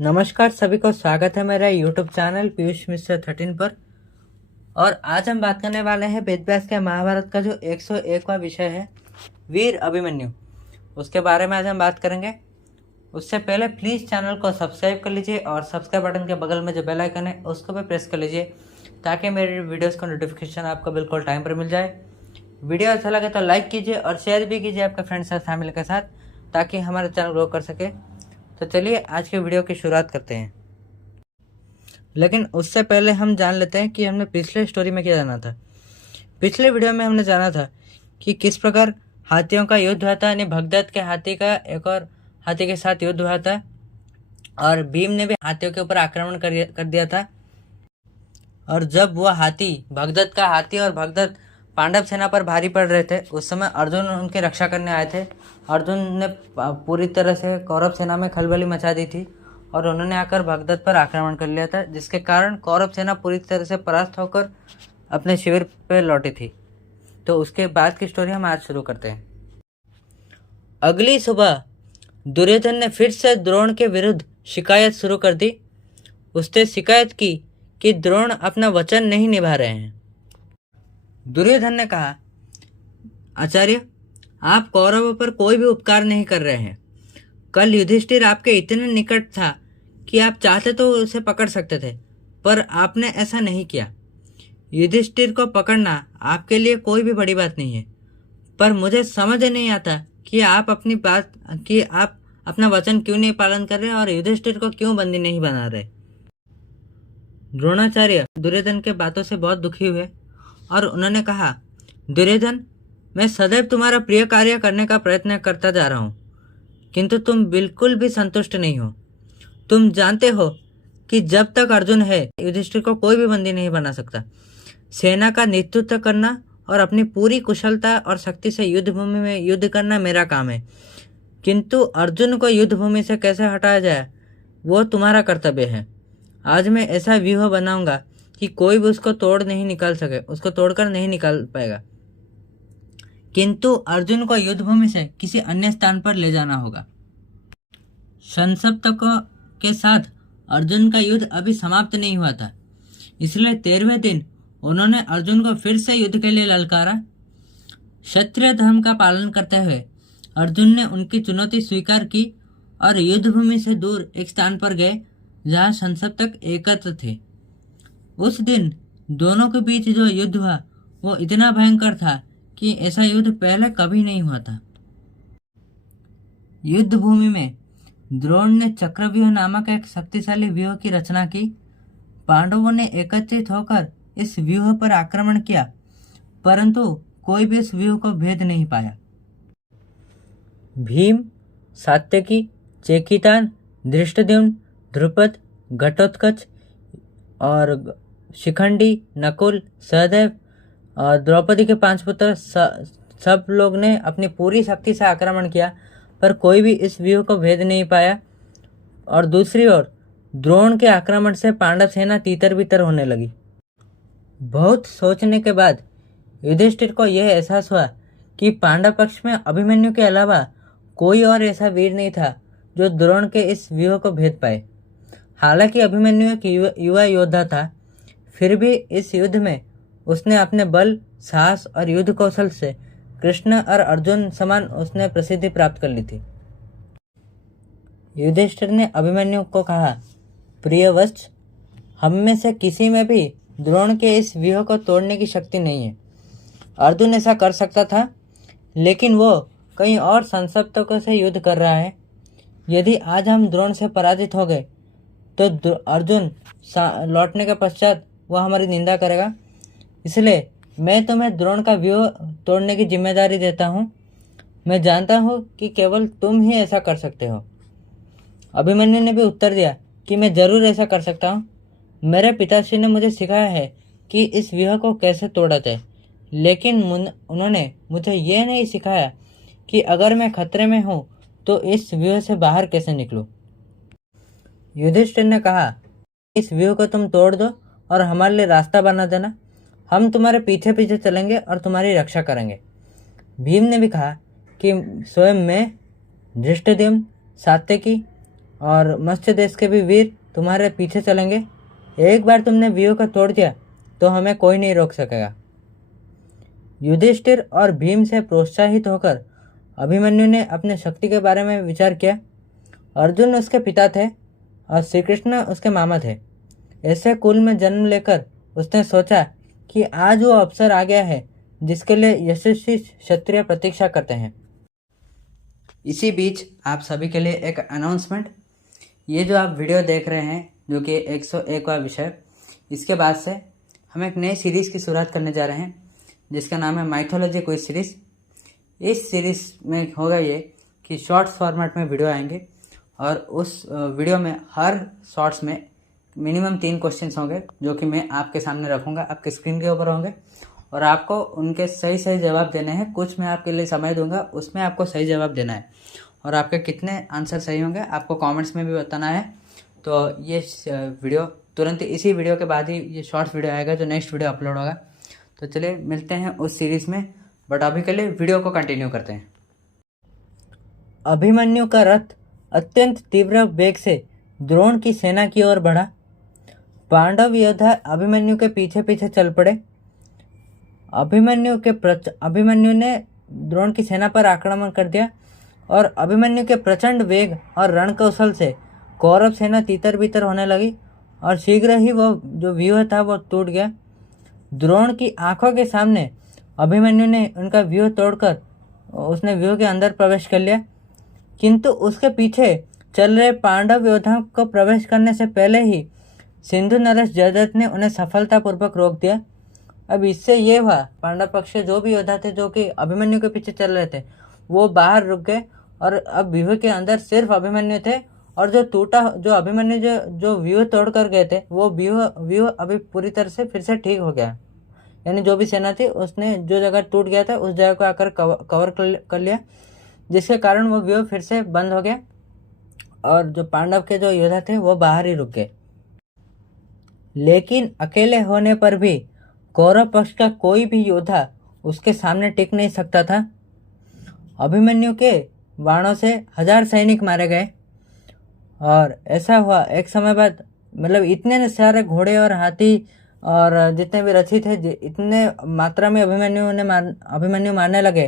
नमस्कार सभी को स्वागत है मेरा यूट्यूब चैनल पीयूष मिश्र 13 पर। और आज हम बात करने वाले हैं वेद व्यास के महाभारत का जो 101वां विषय है वीर अभिमन्यु, उसके बारे में आज हम बात करेंगे। उससे पहले प्लीज़ चैनल को सब्सक्राइब कर लीजिए और सब्सक्राइब बटन के बगल में जो बेल आइकन है उसको भी प्रेस कर लीजिए ताकि मेरी वीडियोज़ का नोटिफिकेशन आपको बिल्कुल टाइम पर मिल जाए। वीडियो अच्छा लगे तो लाइक कीजिए और शेयर भी कीजिए आपके फ्रेंड्स और फैमिली के साथ ताकि हमारा चैनल ग्रो कर सके। तो चलिए आज के वीडियो की शुरुआत करते हैं, लेकिन उससे पहले हम जान लेते हैं कि हमने पिछले स्टोरी में क्या जाना था। पिछले वीडियो में हमने जाना था कि किस प्रकार हाथियों का युद्ध हुआ था, यानी भगदत्त के हाथी का एक और हाथी के साथ युद्ध हुआ था और भीम ने भी हाथियों के ऊपर आक्रमण कर दिया था। और जब वह हाथी भगदत्त का हाथी और भगदत्त पांडव सेना पर भारी पड़ रहे थे, उस समय अर्जुन उनकी रक्षा करने आए थे। अर्जुन ने पूरी तरह से कौरव सेना में खलबली मचा दी थी और उन्होंने आकर भगदत्त पर आक्रमण कर लिया था, जिसके कारण कौरव सेना पूरी तरह से परास्त होकर अपने शिविर पर लौटी थी। तो उसके बाद की स्टोरी हम आज शुरू करते हैं। अगली सुबह दुर्योधन ने फिर से द्रोण के विरुद्ध शिकायत शुरू कर दी। उसने शिकायत की कि द्रोण अपना वचन नहीं निभा रहे हैं। दुर्योधन ने कहा, आचार्य, आप कौरवों पर कोई भी उपकार नहीं कर रहे हैं। कल युधिष्ठिर आपके इतने निकट था कि आप चाहते तो उसे पकड़ सकते थे, पर आपने ऐसा नहीं किया। युधिष्ठिर को पकड़ना आपके लिए कोई भी बड़ी बात नहीं है, पर मुझे समझ नहीं आता कि आप अपना वचन क्यों नहीं पालन कर रहे और युधिष्ठिर को क्यों बंदी नहीं बना रहे। द्रोणाचार्य दुर्योधन के बातों से बहुत दुखी हुए और उन्होंने कहा, दुर्योधन, मैं सदैव तुम्हारा प्रिय कार्य करने का प्रयत्न करता जा रहा हूँ, किंतु तुम बिल्कुल भी संतुष्ट नहीं हो। तुम जानते हो कि जब तक अर्जुन है युधिष्ठिर को कोई भी बंदी नहीं बना सकता। सेना का नेतृत्व करना और अपनी पूरी कुशलता और शक्ति से युद्ध भूमि में युद्ध करना मेरा काम है, किंतु अर्जुन को युद्ध भूमि से कैसे हटाया जाए वो तुम्हारा कर्तव्य है। आज मैं ऐसा व्यूह बनाऊंगा कि कोई भी उसको तोड़कर नहीं निकाल पाएगा, किंतु अर्जुन को युद्ध भूमि से किसी अन्य स्थान पर ले जाना होगा। संसप्तकों के साथ अर्जुन का युद्ध अभी समाप्त नहीं हुआ था, इसलिए 13वें दिन उन्होंने अर्जुन को फिर से युद्ध के लिए ललकारा। क्षत्रिय धर्म का पालन करते हुए अर्जुन ने उनकी चुनौती स्वीकार की और युद्ध भूमि से दूर एक स्थान पर गए जहाँ संसप्तक एकत्र थे। उस दिन दोनों के बीच जो युद्ध हुआ वो इतना भयंकर था कि ऐसा युद्ध पहले कभी नहीं हुआ था। युद्ध भूमि में द्रोण ने चक्रव्यूह नामक एक शक्तिशाली व्यूह की रचना की। पांडवों ने एकत्रित होकर इस व्यूह पर आक्रमण किया, परंतु कोई भी इस व्यूह को भेद नहीं पाया। भीम, सात्यकी, चेकितान, धृष्टद्युम्न, द्रुपद, घटोत्कच और शिखंडी, नकुल, सहदेव और द्रौपदी के 5 पुत्र सब लोग ने अपनी पूरी शक्ति से आक्रमण किया, पर कोई भी इस व्यूह को भेद नहीं पाया। और दूसरी ओर द्रोण के आक्रमण से पांडव सेना तीतर बितर होने लगी। बहुत सोचने के बाद युधिष्ठिर को यह एहसास हुआ कि पांडव पक्ष में अभिमन्यु के अलावा कोई और ऐसा वीर नहीं था जो द्रोण के इस व्यूह को भेद पाए। हालांकि अभिमन्यु एक युवा योद्धा था, फिर भी इस युद्ध में उसने अपने बल, साहस और युद्ध कौशल से कृष्ण और अर्जुन समान उसने प्रसिद्धि प्राप्त कर ली थी। युधिष्ठिर ने अभिमन्यु को कहा, प्रिय वत्स, हम में से किसी में भी द्रोण के इस व्यूह को तोड़ने की शक्ति नहीं है। अर्जुन ऐसा कर सकता था, लेकिन वो कहीं और संसप्तकों से युद्ध कर रहा है। यदि आज हम द्रोण से पराजित हो गए तो अर्जुन लौटने के पश्चात वह हमारी निंदा करेगा। इसलिए मैं तुम्हें द्रोण का व्यूह तोड़ने की जिम्मेदारी देता हूँ। मैं जानता हूँ कि केवल तुम ही ऐसा कर सकते हो। अभिमन्यु ने भी उत्तर दिया कि मैं जरूर ऐसा कर सकता हूँ। मेरे पिताश्री ने मुझे सिखाया है कि इस व्यूह को कैसे तोड़ा जाए, लेकिन उन्होंने मुझे यह नहीं सिखाया कि अगर मैं खतरे में हूँ तो इस व्यूह से बाहर कैसे निकलूं। युधिष्ठिर ने कहा, इस व्यूह को तुम तोड़ दो और हमारे लिए रास्ता बना देना। हम तुम्हारे पीछे पीछे चलेंगे और तुम्हारी रक्षा करेंगे। भीम ने भी कहा कि स्वयं मैं, धृष्टद्युम्न, सात्यकी और मत्स्य देश के भी वीर तुम्हारे पीछे चलेंगे। एक बार तुमने व्यूह को तोड़ दिया तो हमें कोई नहीं रोक सकेगा। युधिष्ठिर और भीम से प्रोत्साहित होकर अभिमन्यु ने अपने शक्ति के बारे में विचार किया। अर्जुन उसके पिता थे और श्री कृष्ण उसके मामा थे। ऐसे कुल में जन्म लेकर उसने सोचा कि आज वो अवसर आ गया है जिसके लिए यशस्वी क्षत्रिय प्रतीक्षा करते हैं। इसी बीच आप सभी के लिए एक अनाउंसमेंट, ये जो आप वीडियो देख रहे हैं जो कि 101वां विषय, इसके बाद से हम एक नई सीरीज़ की शुरुआत करने जा रहे हैं जिसका नाम है माइथोलॉजी क्विज सीरीज़। इस सीरीज़ में होगा ये कि शॉर्ट्स फॉर्मेट में वीडियो आएंगे और उस वीडियो में हर शॉर्ट्स में मिनिमम 3 क्वेश्चंस होंगे जो कि मैं आपके सामने रखूँगा, आपके स्क्रीन के ऊपर होंगे और आपको उनके सही सही जवाब देने हैं। कुछ मैं आपके लिए समय दूंगा, उसमें आपको सही जवाब देना है और आपके कितने आंसर सही होंगे आपको कमेंट्स में भी बताना है। तो ये वीडियो तुरंत इसी वीडियो के बाद ही ये शॉर्ट्स वीडियो आएगा जो नेक्स्ट वीडियो अपलोड होगा। तो चलिए मिलते हैं उस सीरीज़ में, बट अभी के लिए वीडियो को कंटिन्यू करते हैं। अभिमन्यु का रथ अत्यंत तीव्र वेग से द्रोण की सेना की ओर बढ़ा। पांडव योद्धा अभिमन्यु के पीछे पीछे चल पड़े। अभिमन्यु ने द्रोण की सेना पर आक्रमण कर दिया और अभिमन्यु के प्रचंड वेग और रणकौशल से कौरव सेना तीतर बीतर होने लगी और शीघ्र ही वो जो व्यूह था वो टूट गया। द्रोण की आंखों के सामने अभिमन्यु ने उनका व्यूह तोड़कर उसने व्यूह के अंदर प्रवेश कर लिया, किंतु उसके पीछे चल रहे पांडव योद्धाओं को प्रवेश करने से पहले ही सिंधु नरेश जयद्रथ ने उन्हें सफलतापूर्वक रोक दिया। अब इससे ये हुआ, पांडव पक्ष के जो भी योद्धा थे जो कि अभिमन्यु के पीछे चल रहे थे वो बाहर रुक गए और अब व्यूह के अंदर सिर्फ अभिमन्यु थे और जो अभिमन्यु जो व्यूह तोड़ कर गए थे वो व्यूह अभी पूरी तरह से फिर से ठीक हो गया। यानी जो भी सेना थी उसने जो जगह टूट गया था उस जगह को आकर कवर कर लिया, जिसके कारण वो व्यूह फिर से बंद हो गया और जो पांडव के जो योद्धा थे वो बाहर ही रुक गए। लेकिन अकेले होने पर भी कौरव पक्ष का कोई भी योद्धा उसके सामने टिक नहीं सकता था। अभिमन्यु के बाणों से 1000 सैनिक मारे गए और ऐसा हुआ एक समय बाद, मतलब इतने सारे घोड़े और हाथी और जितने भी रथी थे इतने मात्रा में अभिमन्यु मारने लगे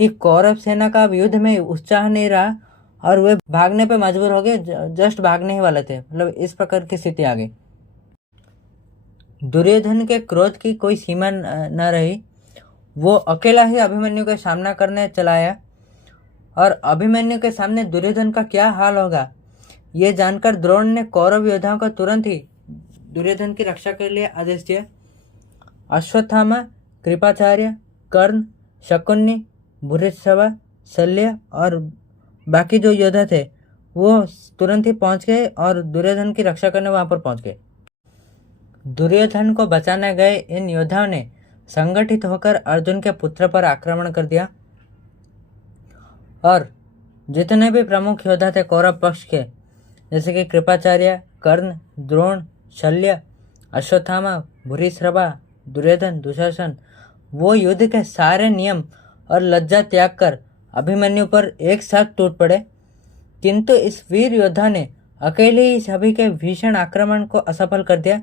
कि कौरव सेना का अब युद्ध में उत्साह नहीं रहा और वे भागने पे मजबूर हो गए, जस्ट भागने ही वाले थे। मतलब इस प्रकार की स्थिति आ गई। दुर्योधन के क्रोध की कोई सीमा न रही। वो अकेला ही अभिमन्यु का सामना करने चला आया और अभिमन्यु के सामने दुर्योधन का क्या हाल होगा ये जानकर द्रोण ने कौरव योद्धाओं को तुरंत ही दुर्योधन की रक्षा के लिए आदेश दिया। अश्वत्थामा, कृपाचार्य, कर्ण, शकुनि, भूरिश्रवा, शल्य और बाकी जो योद्धा थे वो तुरंत ही पहुंच गए और दुर्योधन की रक्षा करने वहां पर पहुंच गए। दुर्योधन को बचाने गए इन योद्धाओं ने संगठित होकर अर्जुन के पुत्र पर आक्रमण कर दिया और जितने भी प्रमुख योद्धा थे कौरव पक्ष के, जैसे कि कृपाचार्य, कर्ण, द्रोण, शल्य, अश्वत्थामा, भूरिश्रवा, दुर्योधन, दुशासन, वो युद्ध के सारे नियम और लज्जा त्याग कर अभिमन्यु पर एक साथ टूट पड़े। किंतु इस वीर योद्धा ने अकेले ही सभी के भीषण आक्रमण को असफल कर दिया।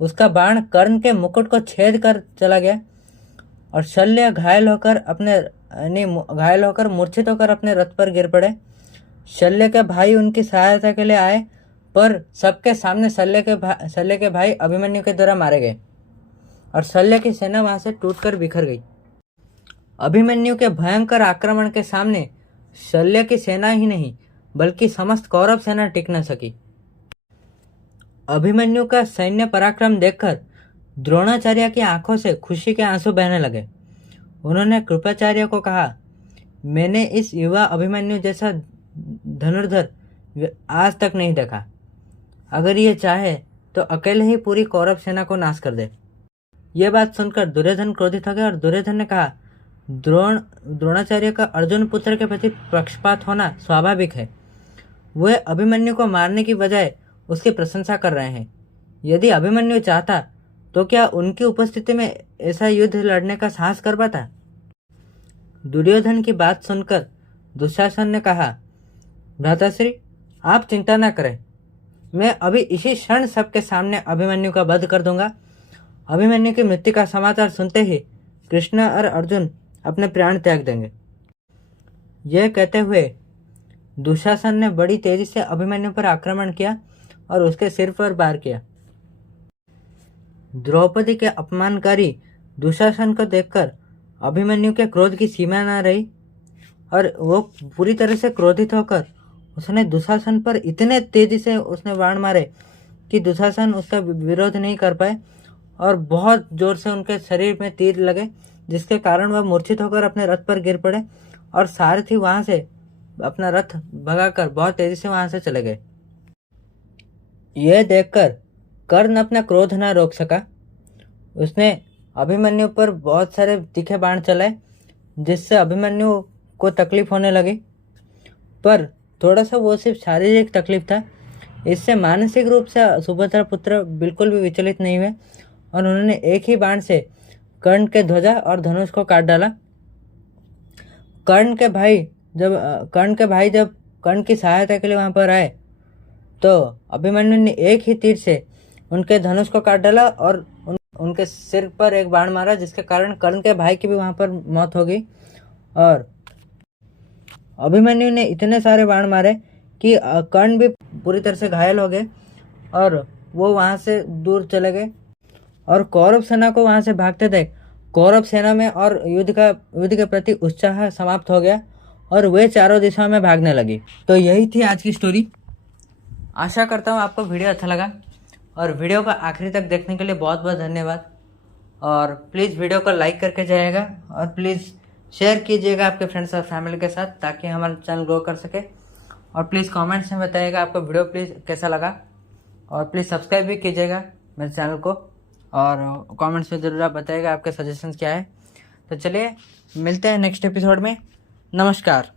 उसका बाण कर्ण के मुकुट को छेद कर चला गया और शल्य घायल होकर मूर्छित होकर अपने रथ पर गिर पड़े। शल्य के भाई उनकी सहायता के लिए आए पर सबके सामने शल्य के भाई अभिमन्यु के द्वारा मारे गए और शल्य की सेना वहां से टूटकर बिखर गई। अभिमन्यु के भयंकर आक्रमण के सामने शल्य की सेना ही नहीं बल्कि समस्त कौरव सेना टिक न सकी। अभिमन्यु का सैन्य पराक्रम देखकर द्रोणाचार्य की आंखों से खुशी के आंसू बहने लगे। उन्होंने कृपाचार्य को कहा, मैंने इस युवा अभिमन्यु जैसा धनुर्धर आज तक नहीं देखा। अगर ये चाहे तो अकेले ही पूरी कौरव सेना को नाश कर दे। यह बात सुनकर दुर्योधन क्रोधित हो गया और दुर्योधन ने कहा, द्रोणाचार्य का अर्जुन पुत्र के प्रति पक्षपात होना स्वाभाविक है। वे अभिमन्यु को मारने की बजाय उसकी प्रशंसा कर रहे हैं। यदि अभिमन्यु चाहता तो क्या उनकी उपस्थिति में ऐसा युद्ध लड़ने का साहस कर पाता? दुर्योधन की बात सुनकर दुशासन ने कहा, भ्राताश्री, आप चिंता न करें, मैं अभी इसी क्षण सबके सामने अभिमन्यु का वध कर दूंगा। अभिमन्यु की मृत्यु का समाचार सुनते ही कृष्ण और अर्जुन अपने प्राण त्याग देंगे। यह कहते हुए दुशासन ने बड़ी तेजी से अभिमन्यु पर आक्रमण किया और उसके सिर पर वार किया। द्रौपदी के अपमानकारी दुशासन को देखकर अभिमन्यु के क्रोध की सीमा न रही और वो पूरी तरह से क्रोधित होकर उसने दुशासन पर इतने तेजी से उसने बाण मारे कि दुशासन उसका विरोध नहीं कर पाए और बहुत जोर से उनके शरीर में तीर लगे, जिसके कारण वह मूर्छित होकर अपने रथ पर गिर पड़े और सारथी वहां से अपना रथ भगाकर बहुत तेजी से वहां से चले गए। यह देखकर कर्ण अपना क्रोध न रोक सका। उसने अभिमन्यु पर बहुत सारे तीखे बाण चलाए, जिससे अभिमन्यु को तकलीफ होने लगी, पर थोड़ा सा वो सिर्फ शारीरिक तकलीफ था। इससे मानसिक रूप से सुभद्रा पुत्र बिल्कुल भी विचलित नहीं हुए और उन्होंने एक ही बाण से कर्ण के ध्वजा और धनुष को काट डाला। कर्ण के भाई जब कर्ण की सहायता के लिए वहां पर आए तो अभिमन्यु ने एक ही तीर से उनके धनुष को काट डाला और उनके सिर पर एक बाण मारा, जिसके कारण कर्ण के भाई की भी वहां पर मौत हो गई। और अभिमन्यु ने इतने सारे बाण मारे कि कर्ण भी पूरी तरह से घायल हो गए और वो वहां से दूर चले गए। और कौरव सेना को वहां से भागते देख कौरव सेना में और युद्ध के प्रति उत्साह समाप्त हो गया और वे चारों दिशाओं में भागने लगी। तो यही थी आज की स्टोरी। आशा करता हूँ आपको वीडियो अच्छा लगा और वीडियो को आखिरी तक देखने के लिए बहुत बहुत धन्यवाद। और प्लीज़ वीडियो को लाइक करके जाइएगा और प्लीज़ शेयर कीजिएगा आपके फ्रेंड्स और फैमिली के साथ, ताकि हमारा चैनल ग्रो कर सके। और प्लीज़ कमेंट्स में बताइएगा आपको वीडियो प्लीज़ कैसा लगा और प्लीज़ सब्सक्राइब भी कीजिएगा मेरे चैनल को और कमेंट्स में ज़रूर आप बताइएगा आपके सजेशंस क्या है। तो चलिए मिलते हैं नेक्स्ट एपिसोड में। नमस्कार।